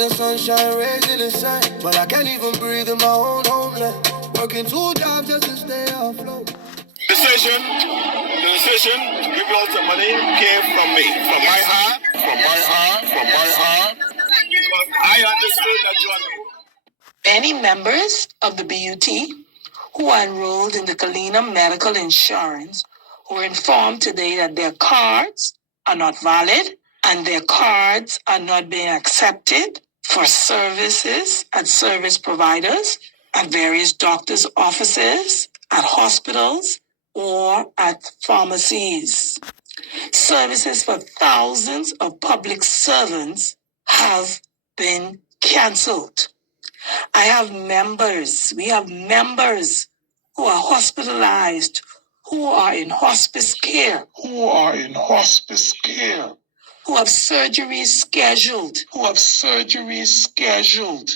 the sunshine, rays in the sun. But I can't even breathe in my own homeland. Working 2 jobs just to stay afloat. The decision to give you all some money came from me, from my heart, from my heart. Because I understood that you are. Many members of the BUT who are enrolled in the Kalina Medical Insurance were informed today that their cards are not valid and their cards are not being accepted for services at service providers, at various doctors' offices, at hospitals, or at pharmacies. Services for thousands of public servants have been canceled. We have members who are hospitalized, who are in hospice care, who have surgeries scheduled,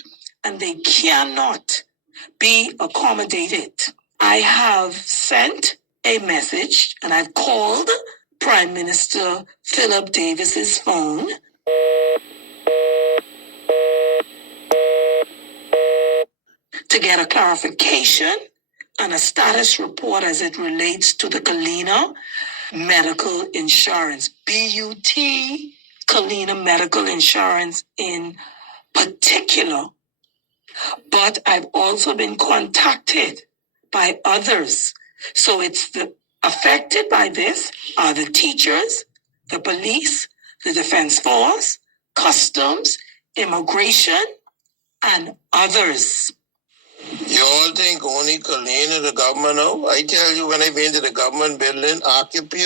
and they cannot be accommodated. I have sent a message and I've called Prime Minister Philip Davis's phone to get a clarification and a status report as it relates to the Kalina Medical Insurance, BUT Kalina Medical Insurance in particular. But I've also been contacted by others. So it's the affected by this are the teachers, the police, the defense force, customs, immigration, and others. You all think only Kalina the government know? I tell you, when I went to the government building, Occupy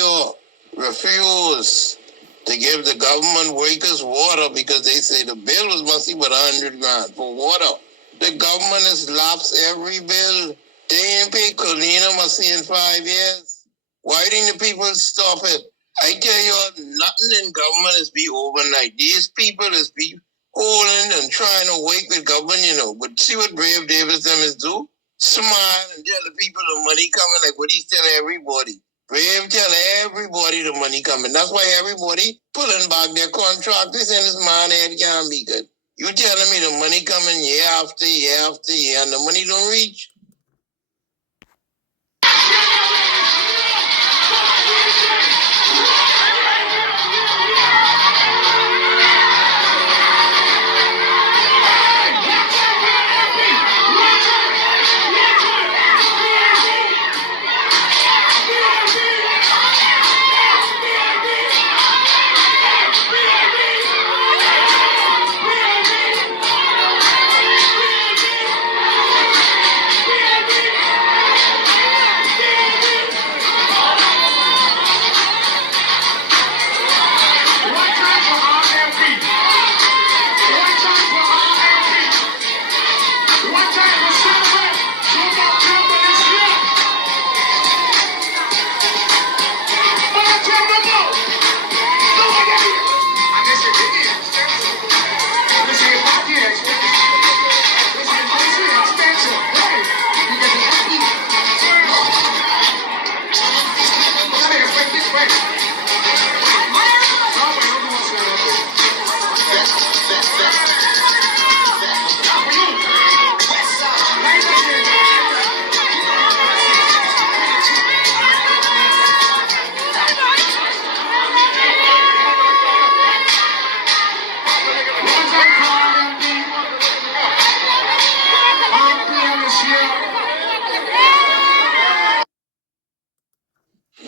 refused to give the government workers water because they say the bill was must be about 100 grand for water. The government has lapsed every bill. They ain't paid Kalina must in 5 years. Why didn't the people stop it? I tell you all, nothing in government is be overnight. These people is be holding and trying to wake with government, But see what Brave Davis them is do? Smile and tell the people the money coming like what he tell everybody. Brave tell everybody the money coming. That's why everybody pulling back their contract. This and this man head can't be good. You telling me the money coming year after year after year and the money don't reach?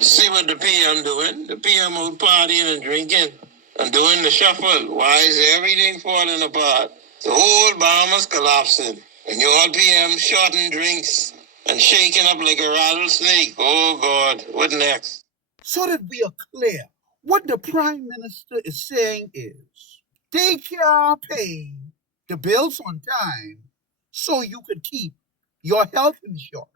See what the PM doing? The PM out partying and drinking and doing the shuffle. Why is everything falling apart? The whole Bahamas collapsing. And your PM shorting drinks and shaking up like a rattlesnake. Oh, God. What next? So that we are clear, what the Prime Minister is saying is, take care of paying the bills on time so you can keep your health insurance.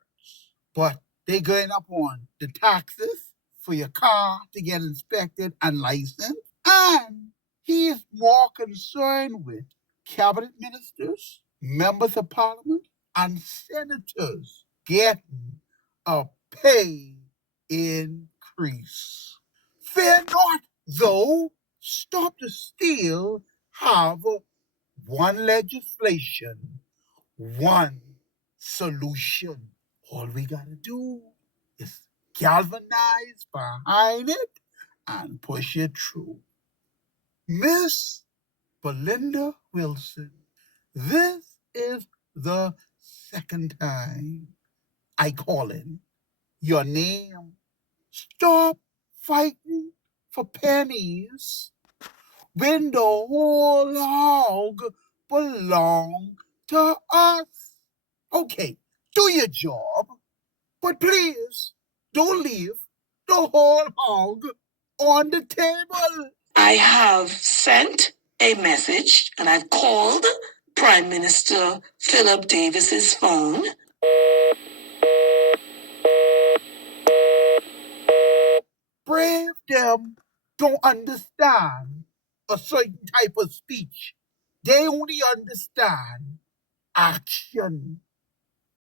But they're going up on the taxes for your car to get inspected and licensed. And he is more concerned with cabinet ministers, members of parliament, and senators getting a pay increase. Fear not, though, stop the steal have one legislation, one solution. All we gotta do is galvanize behind it and push it through. Miss Belinda Wilson, this is the second time I call in your name. Stop fighting for pennies when the whole hog belong to us. Okay, do your job, but please don't leave the whole hog on the table. I have sent a message and I've called Prime Minister Philip Davis's phone. Brave them don't understand a certain type of speech. They only understand action.